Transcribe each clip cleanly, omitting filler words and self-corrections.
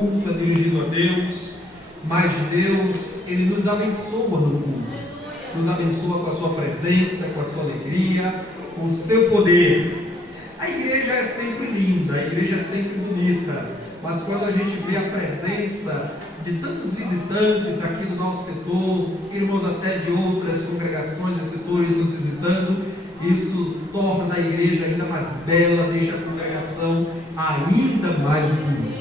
culto é dirigido a Deus, mas Deus, Ele nos abençoa no culto, nos abençoa com a sua presença, com a sua alegria, com o seu poder. A igreja é sempre linda, a igreja é sempre bonita, mas quando a gente vê a presença de tantos visitantes aqui do nosso setor, irmãos até de outras congregações e setores nos visitando, isso torna a igreja ainda mais bela, deixa a congregação ainda mais bonita.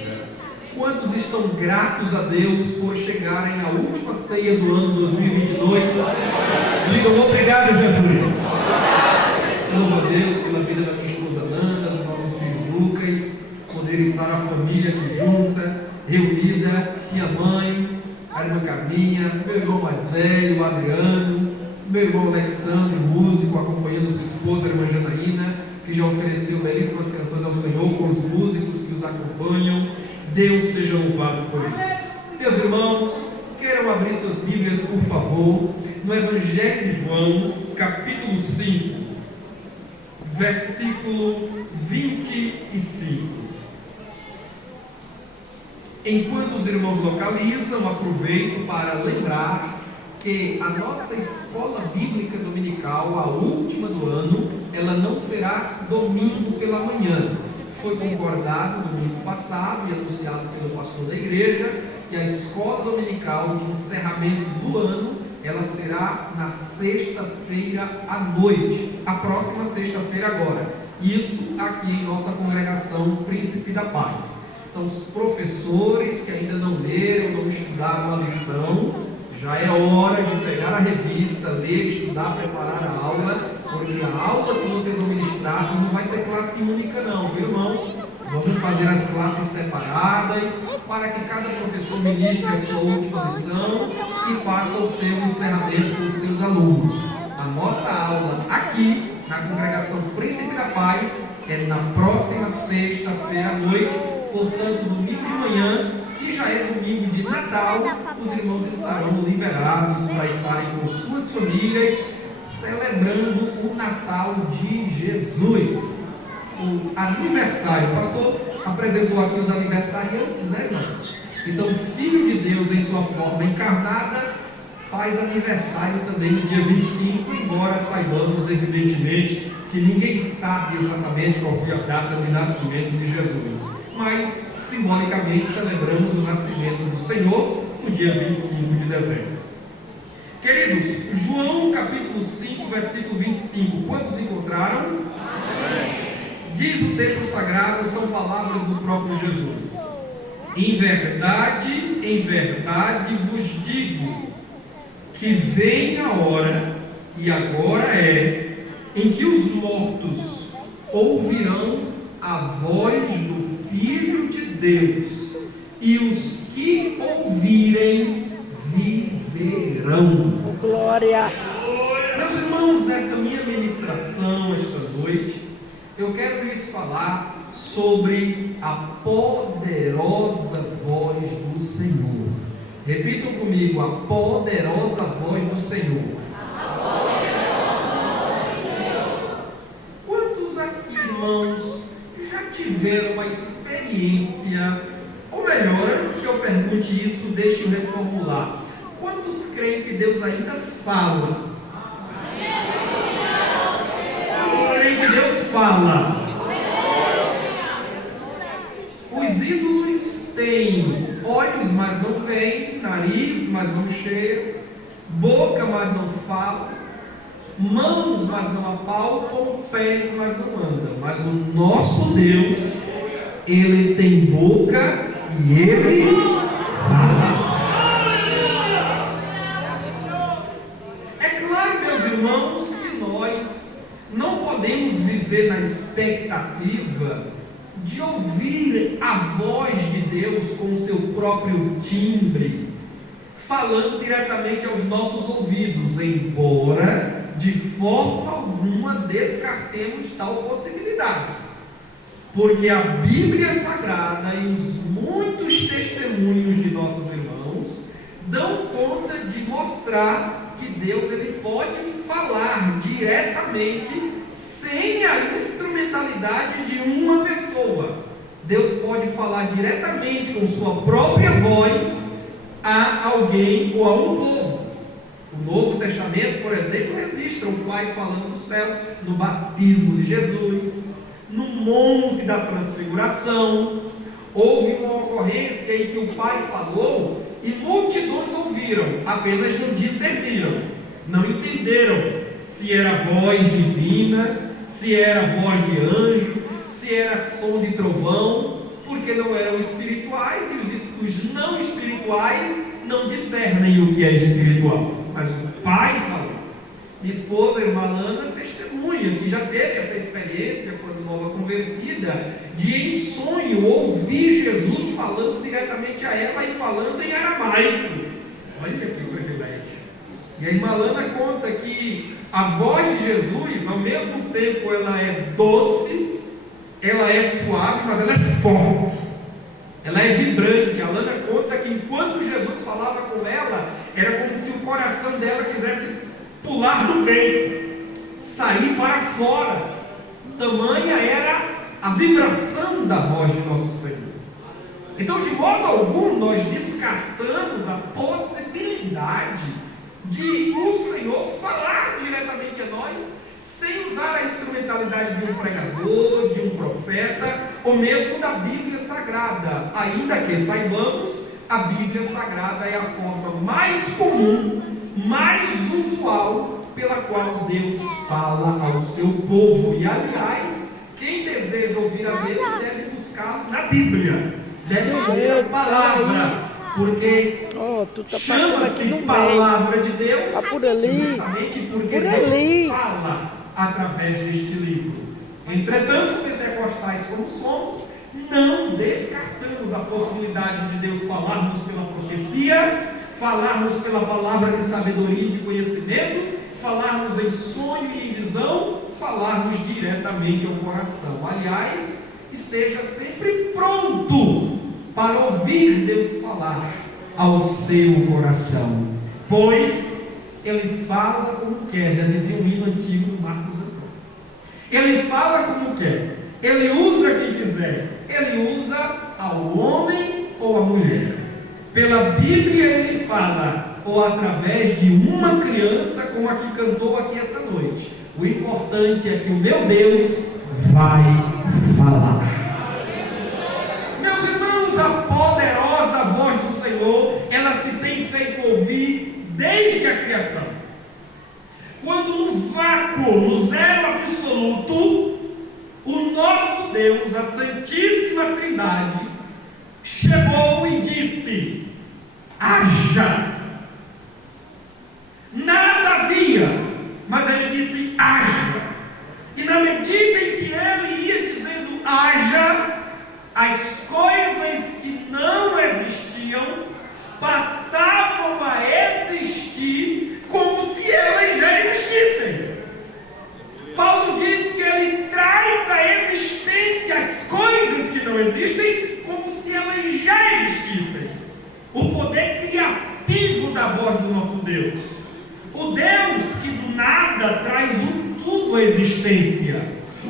Quantos estão gratos a Deus por chegarem à última ceia do ano 2022? Digam obrigado, Jesus. Louvo a Deus pela vida da minha esposa Nanda, do nosso filho Lucas, poder estar a família aqui junta, reunida, minha mãe, a irmã Carminha, meu irmão mais velho, o Adriano, meu irmão Alexandre, músico, acompanhando sua esposa, a irmã Janaína, que já ofereceu belíssimas canções ao Senhor, com os músicos que os acompanham. Deus seja louvado por isso. Meus irmãos, queiram abrir suas Bíblias, por favor, no Evangelho de João, capítulo 5, versículo 25. Enquanto os irmãos localizam, aproveito para lembrar que a nossa escola bíblica dominical, a última do ano, ela não será domingo pela manhã. Foi concordado no domingo passado e anunciado pelo pastor da igreja que a escola dominical de encerramento do ano, ela será na sexta-feira à noite, a próxima sexta-feira agora. Isso aqui em nossa congregação Príncipe da Paz. Então, os professores que ainda não leram, não estudaram a lição, já é hora de pegar a revista, ler, estudar, preparar a aula, porque a aula que vocês vão ministrar não vai ser classe única não, viu, irmãos? Vamos fazer as classes separadas, para que cada professor ministre a sua última lição e faça o seu encerramento com os seus alunos. A nossa aula aqui, na congregação Príncipe da Paz, é na próxima sexta-feira à noite, portanto, domingo de manhã, que já é domingo de Natal, os irmãos estarão liberados para estarem com suas famílias, celebrando o Natal de Jesus. O aniversário, o pastor apresentou aqui os aniversariantes, né, irmãos? Então, o Filho de Deus em sua forma encarnada faz aniversário também no dia 25, embora saibamos, evidentemente, que ninguém sabe exatamente qual foi a data de nascimento de Jesus, mas simbolicamente celebramos o nascimento do Senhor no dia 25 de dezembro. Queridos, João capítulo 5, versículo 25, quantos encontraram? Amém. Diz o texto sagrado, são palavras do próprio Jesus: em verdade vos digo, que vem a hora, e agora é, em que os mortos ouvirão a voz do Filho de Deus, e os que ouvirem viverão. Glória! Meus irmãos, nesta minha ministração esta noite, eu quero lhes falar sobre a poderosa voz do Senhor. Repitam comigo: a poderosa voz do Senhor. Quantos aqui, irmãos, já tiveram uma experiência, ou melhor, antes que eu pergunte isso, deixe eu reformular. Quantos creem que Deus ainda fala? Quantos creem que Deus fala? Os ídolos têm olhos, mas não veem, nariz, mas não cheiram, boca, mas não falam, mãos, mas não apalpam, pés, mas não andam. Mas o nosso Deus, Ele tem boca e Ele fala. É claro, meus irmãos, que nós não podemos viver na expectativa de ouvir a voz de Deus com o seu próprio timbre, falando diretamente aos nossos ouvidos, embora de forma alguma descartemos tal possibilidade, porque a Bíblia Sagrada e os muitos testemunhos de nossos irmãos dão conta de mostrar que Deus ele pode falar diretamente sem a instrumentalidade de uma pessoa. Deus pode falar diretamente com sua própria voz a alguém ou a um povo. O Novo Testamento, por exemplo, registra o Pai falando do céu no batismo de Jesus, no Monte da Transfiguração. Houve uma ocorrência em que o Pai falou e multidões ouviram, apenas não discerniram, não entenderam se era voz divina, se era voz de anjo, se era som de trovão, porque não eram espirituais e os não espirituais não discernem o que é espiritual. Mas o Pai falou. Minha esposa, irmã Lana, testemunha que já teve essa experiência quando nova convertida, de em sonho ouvir Jesus falando diretamente a ela e falando em aramaico. Olha que privilégio. E a irmã Lana conta que a voz de Jesus, ao mesmo tempo ela é doce, ela é suave, mas ela é forte, ela é vibrante. A Lana conta que enquanto Jesus falava com ela, era como se o coração dela quisesse pular do peito, sair para fora. Tamanha era a vibração da voz de nosso Senhor. Então, de modo algum, nós descartamos a possibilidade de o Senhor falar diretamente a nós, sem usar a instrumentalidade de um pregador, de um profeta, ou mesmo da Bíblia Sagrada. Ainda que saibamos, a Bíblia Sagrada é a forma mais comum, mais usual, pela qual Deus fala ao seu povo. E aliás, quem deseja ouvir a Deus deve buscar na Bíblia, deve ler a palavra, porque chama-se palavra de Deus, justamente porque Deus fala através deste livro. Entretanto, pentecostais como somos, não descartamos a possibilidade de Deus falarmos pela profecia, falarmos pela palavra de sabedoria e de conhecimento, falarmos em sonho e em visão, falarmos diretamente ao coração. Aliás, esteja sempre pronto para ouvir Deus falar ao seu coração, pois Ele fala como quer. Já dizia um hino antigo do Marcos Antônio. Ele fala como quer, Ele usa quem quiser, Ele usa ao homem ou à mulher. Pela Bíblia Ele fala, ou através de uma criança, como a que cantou aqui essa noite. O importante é que o meu Deus vai falar. Meus irmãos, a poderosa voz do Senhor, ela se tem feito ouvir desde a criação. Quando no vácuo, no zero absoluto, o nosso Deus, a Santíssima Trindade, chegou e disse: haja. Nada havia, mas Ele disse: haja. E na medida em que Ele ia dizendo haja, as coisas que não existiam passavam a existir como se elas já existissem. Paulo diz que Ele traz à existência as coisas que não existem como se elas já existissem. O poder criativo da voz do nosso Deus. O Deus que do nada traz o tudo à existência.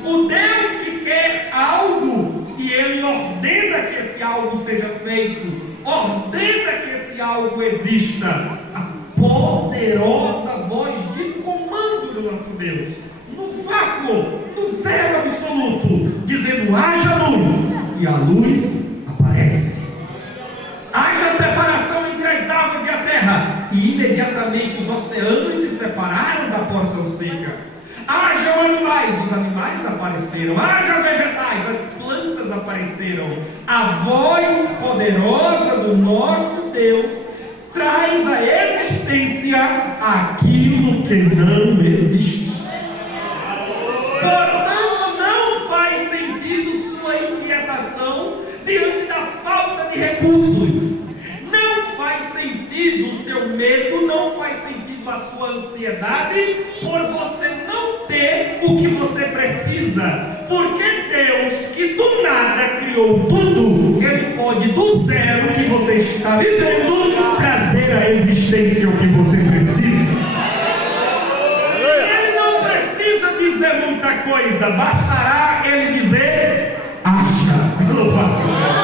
O Deus que quer algo e Ele ordena que esse algo seja feito, ordena que esse algo exista. A poderosa voz de comando do nosso Deus, no vácuo, no zero absoluto, dizendo: haja luz, e a luz aparece. Haja separação entre as águas e a terra, e imediatamente os oceanos se separaram da porção seca. Haja animais, os animais apareceram. Haja vegetais, as plantas apareceram. A voz poderosa do nosso Deus traz à existência aquilo que não existe. Portanto, não faz sentido sua inquietação diante da falta de recursos. Não faz sentido o seu medo, não faz sentido a sua ansiedade por você não ter o que você precisa. Porque Deus, que do nada criou tudo, Ele pode do zero que você está vivendo trazer à existência o que você precisa. Ele não precisa dizer muita coisa, bastará Ele dizer: haja.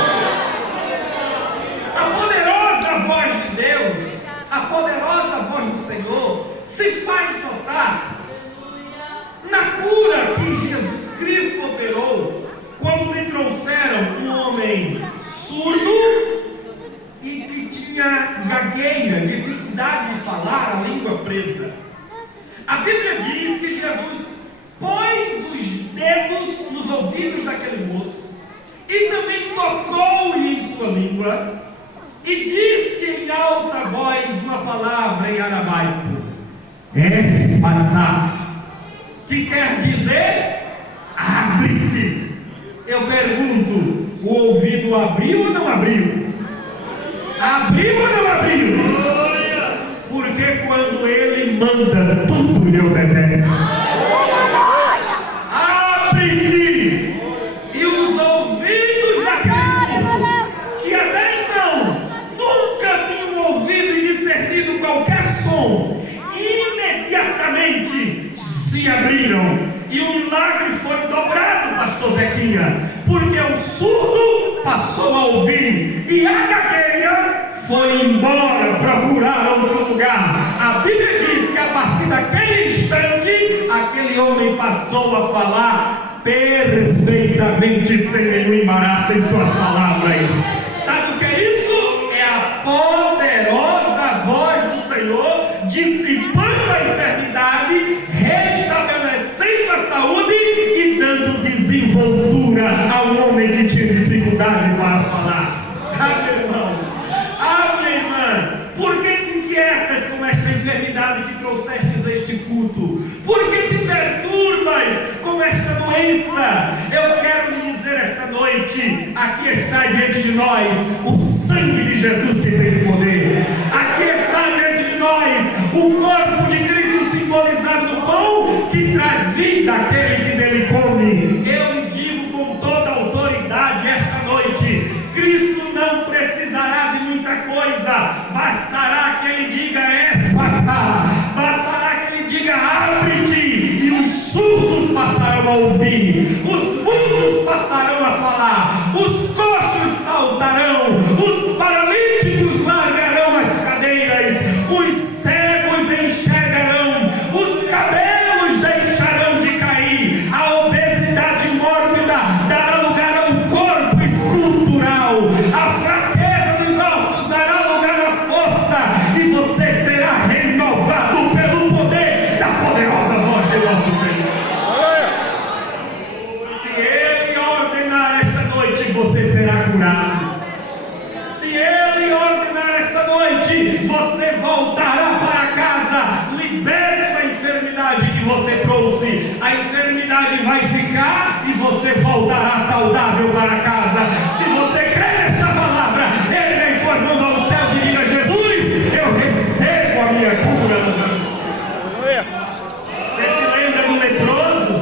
língua e disse em alta voz uma palavra em aramaico: Éfata, que quer dizer abre-te. Eu pergunto, o ouvido abriu ou não abriu? Abriu ou não abriu? Porque quando ele manda, tudo lhe obedece. Abre-te! E os ouvidos daquele surdo, que até então nunca tinham ouvido e discernido qualquer som, imediatamente se abriram. E o milagre foi dobrado, pastor Zequinha, porque o surdo passou a ouvir e a gagueira foi embora procurar outro lugar. A Bíblia diz que a partir daquele instante, aquele homem passou a falar perfeitamente, sem nenhum embaraço em suas palavras. Sabe o que é isso? É a poderosa voz do Senhor dissipando a enfermidade, restabelecendo a saúde e dando desenvoltura ao homem que tinha dificuldade para falar. Ah, meu irmão, ah, minha irmã, por que te inquietas com esta enfermidade que trouxestes a este culto? Por que te perturbas com esta doença? Eu quero lhe dizer esta noite, aqui está diante de nós o sangue de Jesus que tem poder. Aqui está diante de nós o corpo de Cristo simbolizado no pão que traz vida àquele que dele come. Eu digo com toda a autoridade esta noite: Cristo não precisará de muita coisa, bastará que ele diga Éfata, bastará que ele diga abre-te, e os surdos passarão a ouvir, os mudos passarão a falar, os coxos saltarão, os paralíticos largarão as cadeiras, os cegos enxergarão, os cabelos deixarão de cair, a obesidade mórbida dará lugar ao corpo escultural, a fraqueza dos ossos dará lugar à força, e você será renovado pelo poder da poderosa voz de nosso Senhor. Se Ele ordenar esta noite, você será curado. Se Ele ordenar esta noite, você voltará para casa liberto da enfermidade que você trouxe. A enfermidade vai ficar e você voltará saudável para casa. Se você crê nesta palavra, ergue as suas mãos ao céu e diga: Jesus, eu recebo a minha cura no nome do Senhor. Você se lembra do leproso?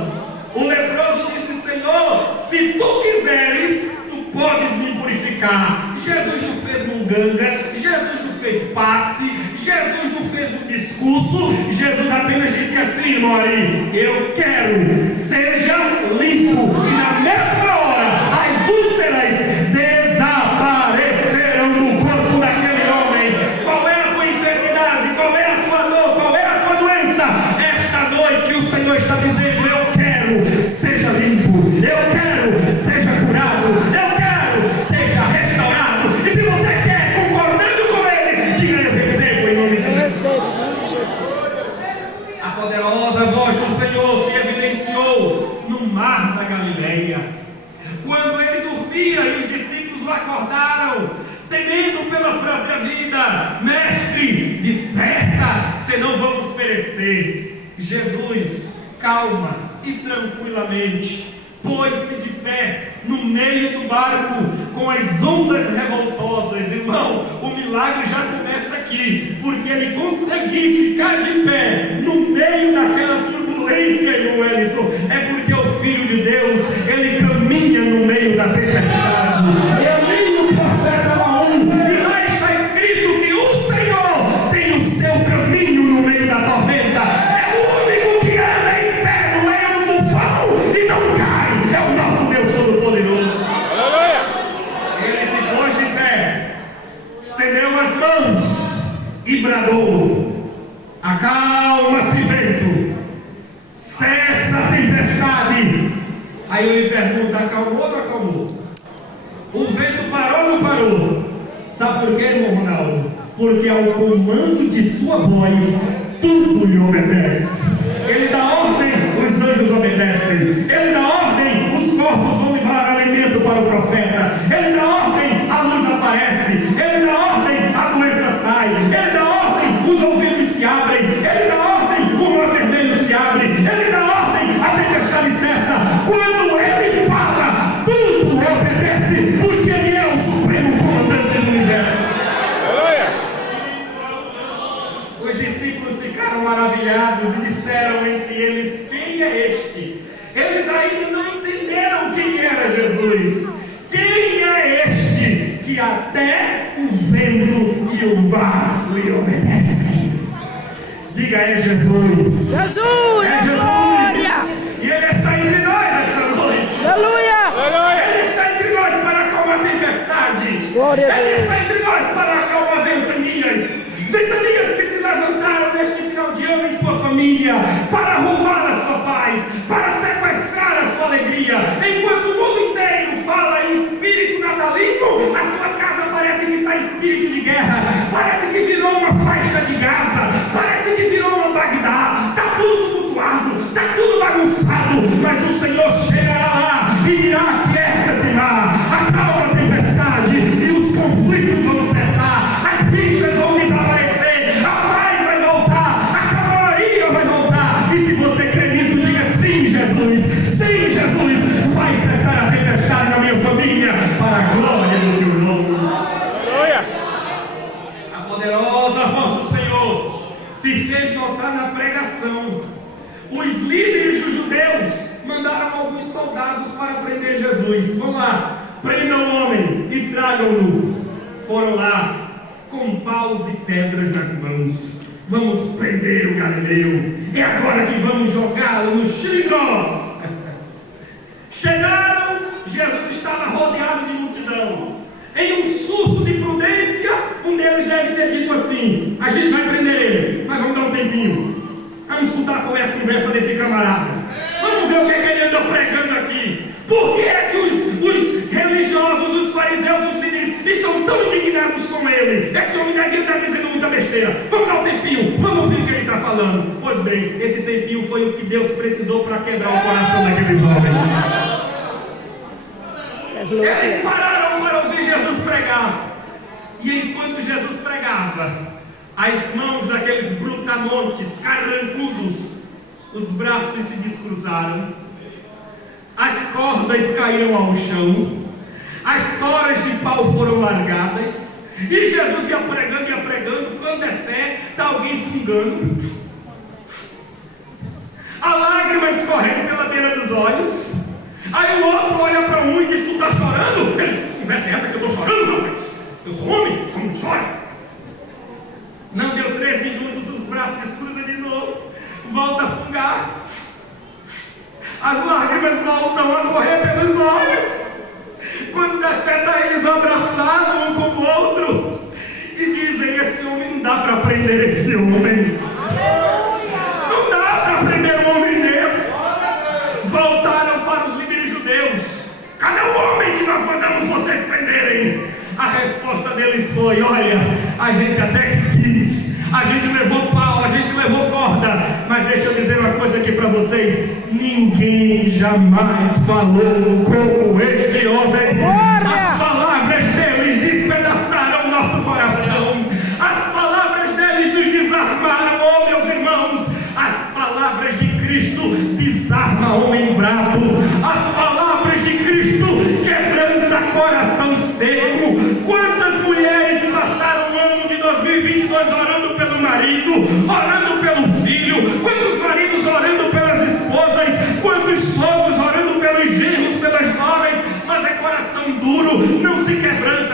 O leproso disse: Senhor, se tu quiseres, tu podes me purificar. Jesus não fez munganga, Jesus não fez passe, Jesus não fez um discurso, Jesus apenas disse assim: Mori, eu quero, seja limpo. E na mesma hora, as úlceras desapareceram do corpo daquele homem. Qual é a tua enfermidade? Qual é a tua dor? Qual é a tua doença? Esta noite o Senhor está dizendo: eu quero, seja limpo. Eu quero, seja curado. Eu quero, seja restaurado. E se você quer, concordando com Ele, diga: eu recebo em nome de Jesus. A poderosa voz do Senhor se evidenciou no mar da Galileia. Quando ele dormia e os discípulos o acordaram, temendo pela própria vida: Mestre, desperta, senão vamos perecer. Jesus, calma e tranquilamente, pôs-se de pé no meio do barco com as ondas revoltosas. Irmão, o milagre já começa aqui, porque ele conseguiu ficar de pé no meio daquela turbulência, Wellington. É porque o Filho de Deus, ele caminha no meio da tempestade. Eu li o profeta Naum, e lá está escrito que o Senhor tem o seu caminho no meio da tormenta. É o único que anda em pé no meio do tufão e não cai. É o nosso Deus Todo-Poderoso. Ele se pôs de pé, estendeu as mãos e bradou: acalma-te, vento, cessa a tempestade. Aí eu lhe pergunto: acalmou ou não acalmou? O vento parou ou não parou? Sabe por quê, irmão Ronaldo? Porque ao comando de sua voz, tudo lhe obedece. Ele dá ordem, os anjos obedecem. Ele dá ordem, os corpos vão levar alimento para o profeta. Ele dá ordem, a luz aparece. e o mar lhe obedecem. Diga, é Jesus. Jesus, É Jesus. glória. E Ele está entre nós essa noite. Aleluia. Ele está entre nós para acalmar a tempestade. Glória a Ele Deus. está entre nós para acalmar ventanias. Ventanias que se levantaram neste final de ano em sua família, para roubar a sua paz, para sequestrar a sua alegria. Enquanto o mundo inteiro fala em espírito natalino, a sua casa parece que está em espírito de guerra. Parece que virou uma faixa de Gaza. Parece que virou uma Bagdá. Está tudo tumultuado, está tudo bagunçado. Mas o Senhor chegará lá e dirá: aquieta-te lá, acalma a tempestade e os conflitos vão cessar. As bichas vão desaparecer, a paz vai voltar, a calmaria vai voltar. E se você crê nisso, diga: sim, Jesus, sim, Jesus, vai cessar a tempestade na minha família, para a glória do teu nome. A poderosa voz do Senhor se fez notar na pregação. Os líderes dos judeus mandaram alguns soldados para prender Jesus. Vamos lá, prendam o homem e tragam-no. Foram lá com paus e pedras nas mãos. Vamos prender o Galileu. É agora que vamos jogá-lo no xilindró. Chegaram, Jesus estava rodeado de multidão. Em um surto de prudência, um deles deve ter dito assim: a gente vai prender ele, mas vamos dar um tempinho. Vamos escutar qual é a conversa desse camarada. Vamos ver o que ele anda pregando aqui. Por que é que os religiosos, os fariseus, os líderes estão tão indignados com ele? Esse homem daqui está dizendo muita besteira. Vamos dar um tempinho, vamos ouvir o que ele está falando. Pois bem, esse tempinho foi o que Deus precisou para quebrar o coração daqueles homens. Eles pararam para ouvir Jesus pregar. E enquanto Jesus pregava, as mãos daqueles brutamontes, carrancudos, os braços se descruzaram, as cordas caíram ao chão, as toras de pau foram largadas, e Jesus ia pregando, quando é fé, está alguém fungando, a lágrima escorrendo pela beira dos olhos. Aí o outro olha para um e diz: tu está chorando? Que conversa é essa que eu estou chorando, rapaz? Eu sou homem, não chora. Não deu 3 minutos, os braços descruzam de novo, volta a fungar, as lágrimas voltam a correr pelos olhos. Quando der fé, está eles abraçados um com o outro e dizem: esse homem não dá para prender esse homem. Não dá para prender um homem desse. Voltaram para os líderes judeus: cadê o homem que nós mandamos vocês prenderem? A resposta deles foi: olha, a gente até que quis, a gente levou pau, a gente levou corda, mas deixa eu dizer uma coisa aqui para vocês: ninguém jamais falou como este homem. As palavras deles despedaçaram o nosso coração, as palavras deles nos desarmaram. Oh, meus irmãos, as palavras de Cristo desarmam homem bravo, as palavras de Cristo quebranta coração seco. Quantas mulheres passaram o ano de 2022 orando pelo marido, orando pelo filho? Quantos maridos orando pelas esposas? Quantos sogros orando pelos genros, pelas noras? Mas é coração duro, não se quebranta,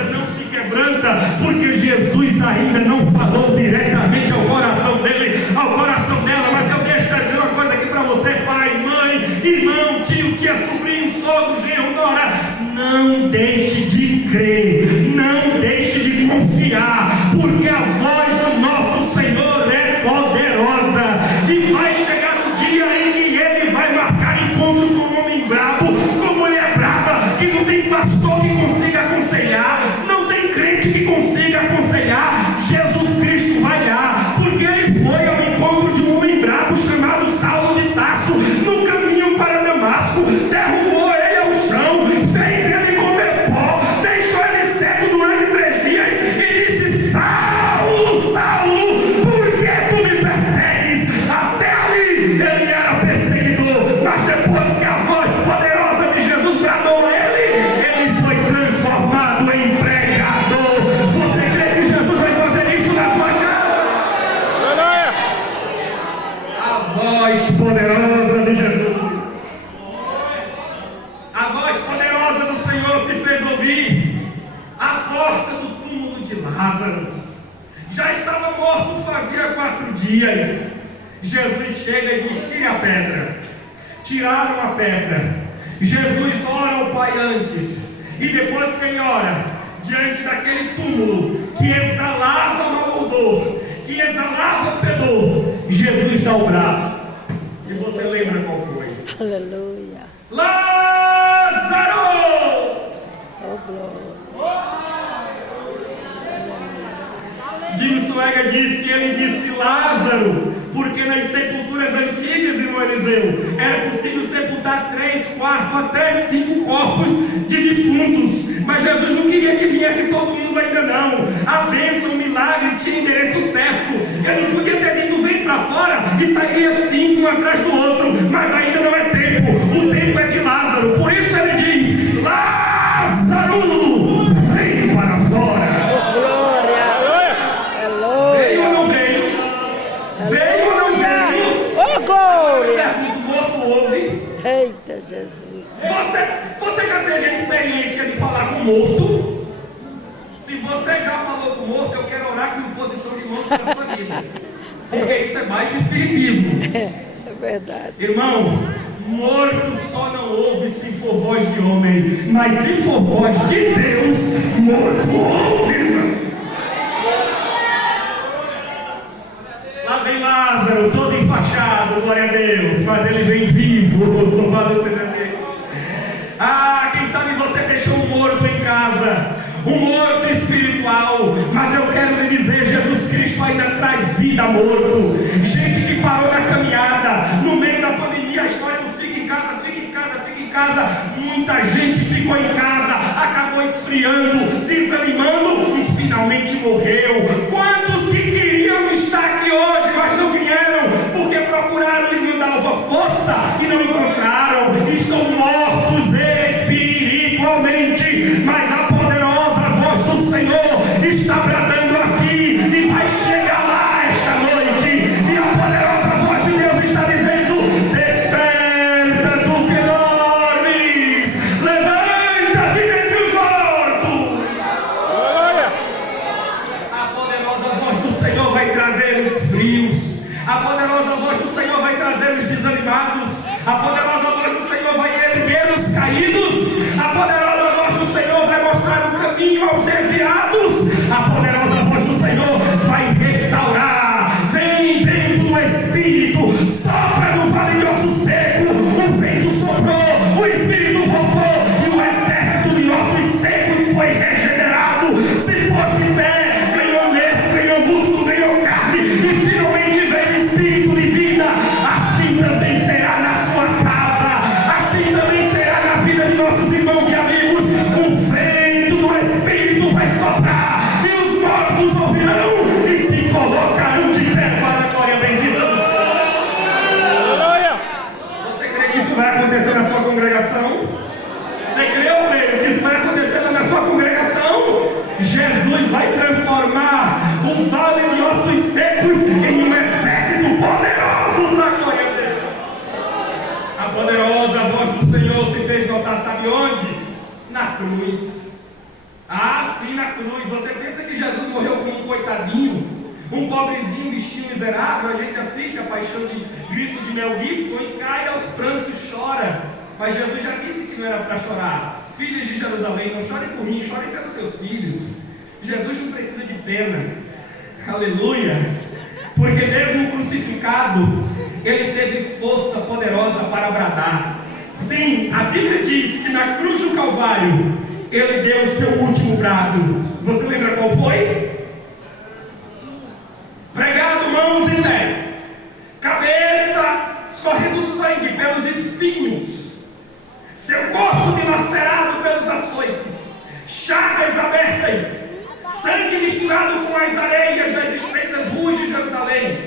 porque Jesus ainda não falou diretamente ao coração dele, ao coração dela. Mas eu deixo dizer uma coisa aqui para você, pai, mãe, irmão, tio, tia, sobrinho, sogro, genro, nora: não deixe de crer, não deixe de confiar, porque a voz do nosso Senhor é poderosa, e vai chegar um dia em que ele vai marcar encontro com um homem brabo, com mulher brava, que não tem pastor que consiga aconselhar, não tem crente que consiga aconselhar. Jesus Cristo vai lá, porque ele foi ao encontro de um homem brabo chamado Saulo de Tarso, no caminho para Damasco, derrubou ele ao chão, fez ele comer pó, deixou ele cego durante 3 dias e disse: Saulo, Saulo, por que tu me persegues? Até ali ele era perseguidor, mas depois que a voz poderosa de Jesus bradou a ele foi transformado em pregador. Você crê que Jesus vai fazer isso na tua casa? A voz poderosa de Jesus, a voz poderosa do Senhor se fez ouvir à porta do túmulo de Lázaro. morto fazia 4 dias. Jesus chega e diz: tire a pedra. Tiraram a pedra. Jesus ora ao Pai antes, e depois que ele ora, diante daquele túmulo que exalava mau odor, que exalava fedor, Jesus dá o brado. E você lembra qual foi? Aleluia. Lázaro! Oh, glória. Jim Swagger diz que ele disse Lázaro, porque nas sepulturas antigas, irmão Eliseu, era possível sepultar 3, 4, até 5 corpos de defuntos. Mas Jesus não queria que viesse todo mundo ainda não. A bênção, o milagre tinha endereço certo. Ele não podia ter dito: vem para fora, e sairia 5 um atrás do outro. Mas ainda não é tempo. O tempo é de Lázaro. Por isso ele diz: Lázaro, vem para fora. Oh, glória. Aleluia. Veio ou não veio? Veio ou não veio? Oh, glória. Pergunta: morto ouve? Eita, Jesus. Você já teve a experiência de falar com morto? Se você já falou com morto, eu quero orar com imposição de morto na sua vida. Porque isso é baixo espiritismo. É verdade. Irmão, morto só não ouve se for voz de homem. Mas se for voz de Deus, morto ouve, irmão. Lá vem Lázaro, todo enfaixado, glória a Deus. Mas ele vem vivo, louvado seja Deus. Ah, quem sabe você deixou um morto em casa, um morto espiritual. Mas eu quero lhe dizer, Jesus Cristo ainda traz vida a morto. Gente que parou na caminhada, no meio da pandemia, a história não fica em casa, fica em casa, fica em casa. Muita gente ficou em casa, acabou esfriando, desanimando e finalmente morreu. Quantos que queriam estar aqui hoje, mas não vieram, porque procuraram em Dalva força e não encontraram, estão mortos espiritualmente. Mas a poderosa voz do Senhor está bradando aqui e vai chegar lá esta noite. E a poderosa voz de Deus está dizendo: desperta, tu que dormes, levanta-te dentre os mortos. A poderosa voz do Senhor vai trazer os frios. A poderosa voz do Senhor vai trazer os desanimados. A poderosa voz do Senhor vai erguer os caídos. A poderosa voz do Senhor vai mostrar o caminho aos desviados. A poderosa voz do Senhor vai restaurar. Vem vento do Espírito, sopra no vale de osso seco. O vento soprou, o Espírito voltou, e o exército de ossos secos foi regenerado. Se pôs de pé, ganhou nervo, ganhou músculo, ganhou carne, e finalmente veio Espírito de vida. Assim também será na sua casa, assim também será na vida de nossos irmãos e amigos. O vento do Espírito vai soprar, e os mortos ouvirão e se colocarão de pé para a glória bendita do Senhor. Você crê que isso vai acontecer na sua congregação? Você crê ou crê que isso vai acontecer na sua congregação? Jesus vai transformar o vale de ossos secos em um exército poderoso para a glória dele. A poderosa voz do Senhor se fez notar, sabe onde? Na cruz. Ah, sim, na cruz. Você pensa que Jesus morreu como um coitadinho, um pobrezinho, bichinho miserável? A gente assiste a Paixão de Cristo de Mel Gibson e cai aos prantos, chora. Mas Jesus já disse que não era para chorar. Filhos de Jerusalém, não chorem por mim, chorem pelos seus filhos. Jesus não precisa de pena. Aleluia. Porque mesmo crucificado, ele teve força poderosa para bradar. Sim, a Bíblia diz que na cruz do Calvário ele deu o seu último brado. Você lembra qual foi? Pregado mãos e pés, cabeça escorrendo sangue pelos espinhos, seu corpo dilacerado pelos açoites, chagas abertas, sangue misturado com as areias das estreitas ruas de Jerusalém.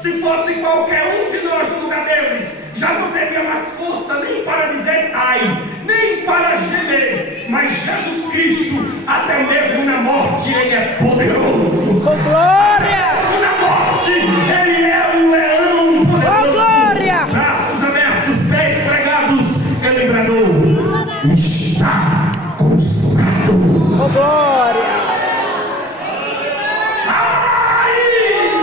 Se fosse qualquer um de nós no lugar dele, já não teria mais força nem para dizer ai, nem para gemer. Mas Jesus Cristo, até mesmo na morte, ele é poderoso. Oh, glória! Na morte, ele é um leão poderoso. Oh, glória! Braços abertos, pés pregados, ele bradou: está consumado. Oh, glória! Ai!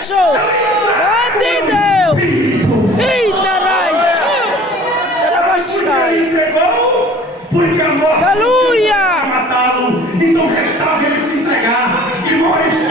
Isso! Glória a Deus! Eita, nós! Ele entregou porque a morte Aleluia! ia matá-lo. Então restava ele se entregar e morrer.